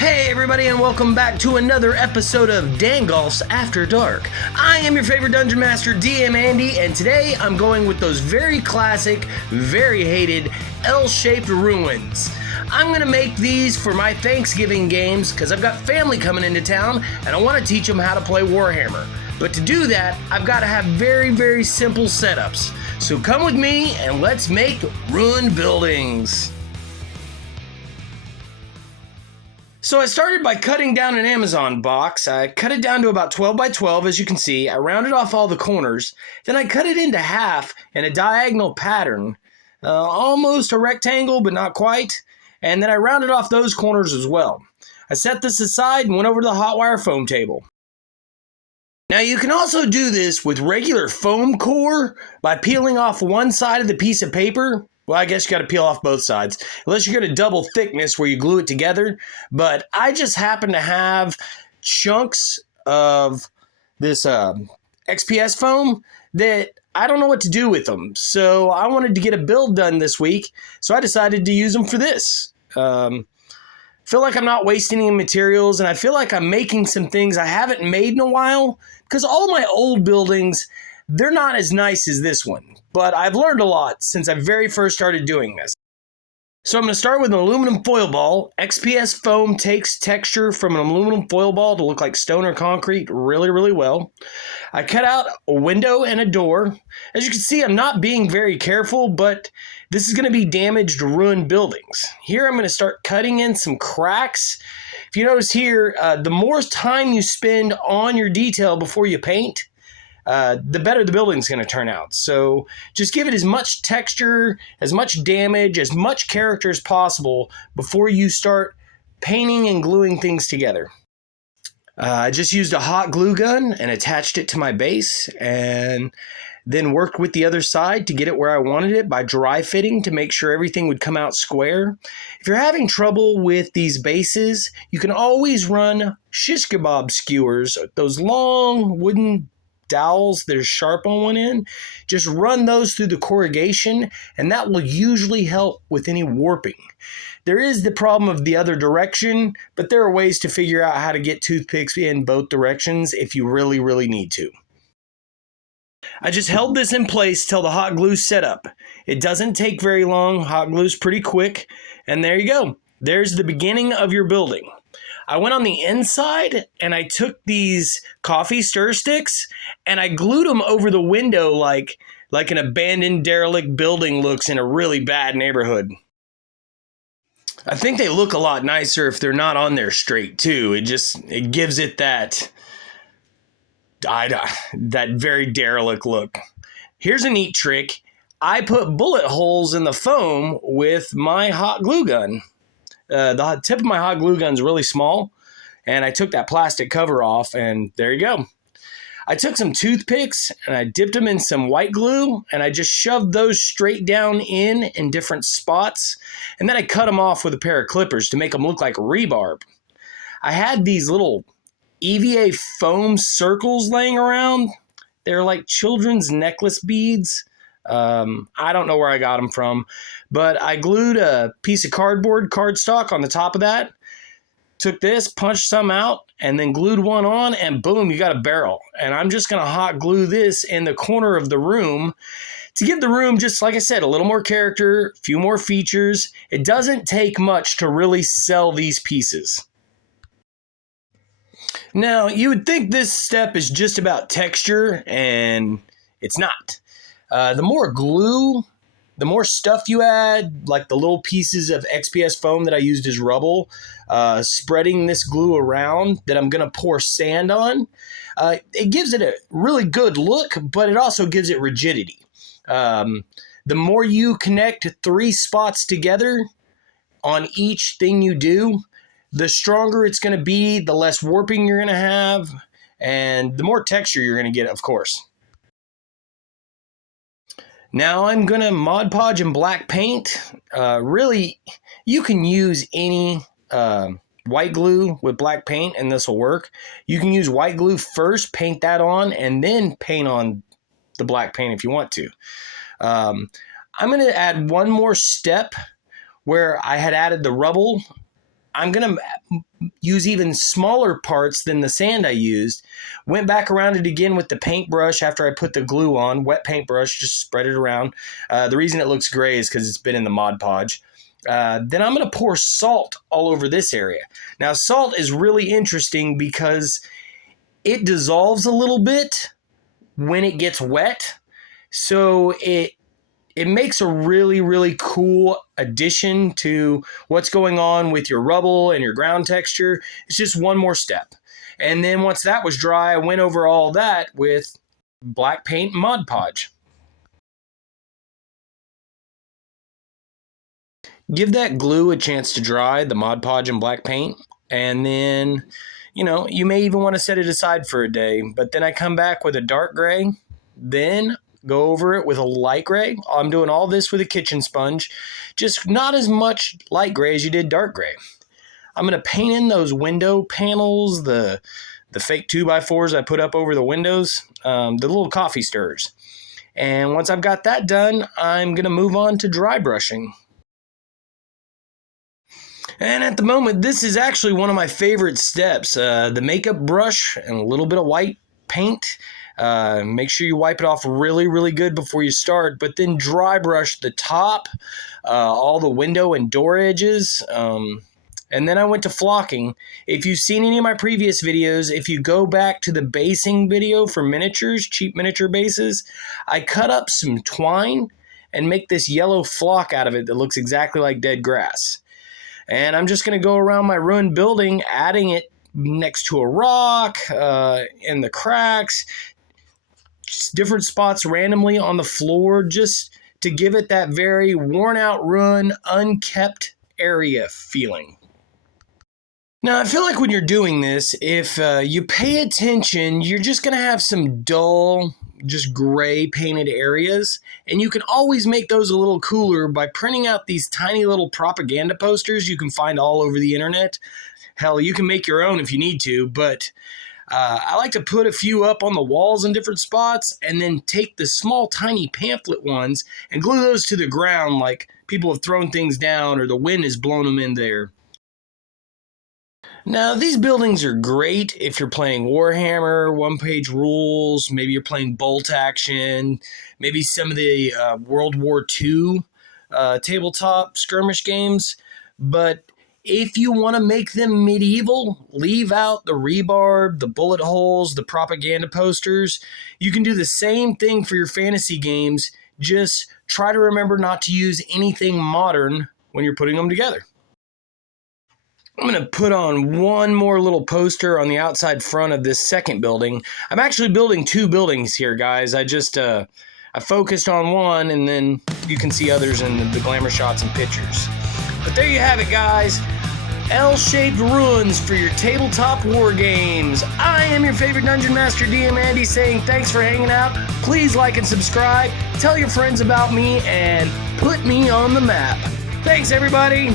Hey everybody, and welcome back to another episode of Dangolf's After Dark. I am your favorite Dungeon Master, DM Andy, and today I'm going with those very classic, very hated L-shaped ruins. I'm going to make these for my Thanksgiving games because I've got family coming into town and I want to teach them how to play Warhammer. But to do that, I've got to have very, very simple setups. So come with me and let's make ruined buildings. So I started by cutting down an Amazon box. I cut it down to about 12 by 12, as you can see. I rounded off all the corners. Then I cut it into half in a diagonal pattern. Almost a rectangle, but not quite. And then I rounded off those corners as well. I set this aside and went over to the hot wire foam table. Now you can also do this with regular foam core by peeling off one side of the piece of paper. Well, I guess you got to peel off both sides, unless you're going to double thickness where you glue it together. But I just happen to have chunks of this XPS foam that I don't know what to do with them. So I wanted to get a build done this week, so I decided to use them for this. Feel like I'm not wasting any materials, and I feel like I'm making some things I haven't made in a while, because all my old buildings, they're not as nice as this one. But I've learned a lot since I very first started doing this. So I'm going to start with an aluminum foil ball. XPS foam takes texture from an aluminum foil ball to look like stone or concrete really, really well. I cut out a window and a door. As you can see, I'm not being very careful, but this is going to be damaged, ruined buildings. Here I'm going to start cutting in some cracks. If you notice here, the more time you spend on your detail before you paint, the better the building's going to turn out. So just give it as much texture, as much damage, as much character as possible before you start painting and gluing things together. I just used a hot glue gun and attached it to my base, and then worked with the other side to get it where I wanted it by dry fitting to make sure everything would come out square. If you're having trouble with these bases, you can always run shish kebab skewers, those long wooden dowels that are sharp on one end. Just run those through the corrugation, and that will usually help with any warping. There is the problem of the other direction, but there are ways to figure out how to get toothpicks in both directions if you really, really need to. I just held this in place till the hot glue set up. It doesn't take very long. Hot glue's pretty quick, and there you go. There's the beginning of your building. I went on the inside and I took these coffee stir sticks and I glued them over the window like an abandoned derelict building looks in a really bad neighborhood. I think they look a lot nicer if they're not on there straight too. It gives it that very derelict look. Here's a neat trick. I put bullet holes in the foam with my hot glue gun. The tip of my hot glue gun is really small, and I took that plastic cover off, and there you go. I took some toothpicks, and I dipped them in some white glue, and I just shoved those straight down in different spots, and then I cut them off with a pair of clippers to make them look like rebarb. I had these little EVA foam circles laying around. They're like children's necklace beads. I don't know where I got them from, but I glued a piece of cardstock on the top of that, took this, punched some out, and then glued one on, and boom, you got a barrel. And I'm just going to hot glue this in the corner of the room to give the room, just like I said, a little more character, a few more features. It doesn't take much to really sell these pieces. Now, you would think this step is just about texture, and it's not. The more glue, the more stuff you add, like the little pieces of XPS foam that I used as rubble, spreading this glue around that I'm going to pour sand on, it gives it a really good look, but it also gives it rigidity. The more you connect 3 spots together on each thing you do, the stronger it's going to be, the less warping you're going to have, and the more texture you're going to get, of course. Now I'm going to Mod Podge and black paint. Really, you can use any white glue with black paint and this will work. You can use white glue first, paint that on, and then paint on the black paint if you want to. I'm going to add one more step where I had added the rubble I'm going to use even smaller parts than the sand I used. Went back around it again with the paintbrush after I put the glue on. Wet paintbrush, just spread it around. The reason it looks gray is because it's been in the Mod Podge. Then I'm going to pour salt all over this area. Now, salt is really interesting because it dissolves a little bit when it gets wet. So it makes a really, really cool addition to what's going on with your rubble and your ground texture. It's just one more step. And then once that was dry, I went over all that with black paint and Mod Podge. Give that glue a chance to dry, the Mod Podge and black paint, and then, you may even want to set it aside for a day. But then I come back with a dark gray, then go over it with a light gray. I'm doing all this with a kitchen sponge, just not as much light gray as you did dark gray. I'm going to paint in those window panels, the fake 2x4s I put up over the windows, the little coffee stirrers. And once I've got that done, I'm going to move on to dry brushing. And at the moment, this is actually one of my favorite steps. The makeup brush and a little bit of white paint. Make sure you wipe it off really, really good before you start, but then dry brush the top, all the window and door edges. And then I went to flocking. If you've seen any of my previous videos, if you go back to the basing video for miniatures, cheap miniature bases, I cut up some twine and make this yellow flock out of it that looks exactly like dead grass. And I'm just going to go around my ruined building, adding it next to a rock, in the cracks, just different spots randomly on the floor, just to give it that very worn out, ruined, unkept area feeling. Now, I feel like when you're doing this, if you pay attention, you're just going to have some dull, just gray painted areas, and you can always make those a little cooler by printing out these tiny little propaganda posters you can find all over the internet. Hell, you can make your own if you need to, but I like to put a few up on the walls in different spots and then take the small tiny pamphlet ones and glue those to the ground like people have thrown things down or the wind has blown them in there. Now, these buildings are great if you're playing Warhammer, one-page rules, maybe you're playing bolt action, maybe some of the World War II tabletop skirmish games. But if you want to make them medieval, leave out the rebarb, the bullet holes, the propaganda posters. You can do the same thing for your fantasy games. Just try to remember not to use anything modern when you're putting them together. I'm going to put on one more little poster on the outside front of this second building. I'm actually building two buildings here, guys. I focused on one, and then you can see others in the glamour shots and pictures. But there you have it, guys. L-shaped ruins for your tabletop war games. I am your favorite Dungeon Master DM Andy, saying thanks for hanging out. Please like and subscribe. Tell your friends about me and put me on the map. Thanks, everybody.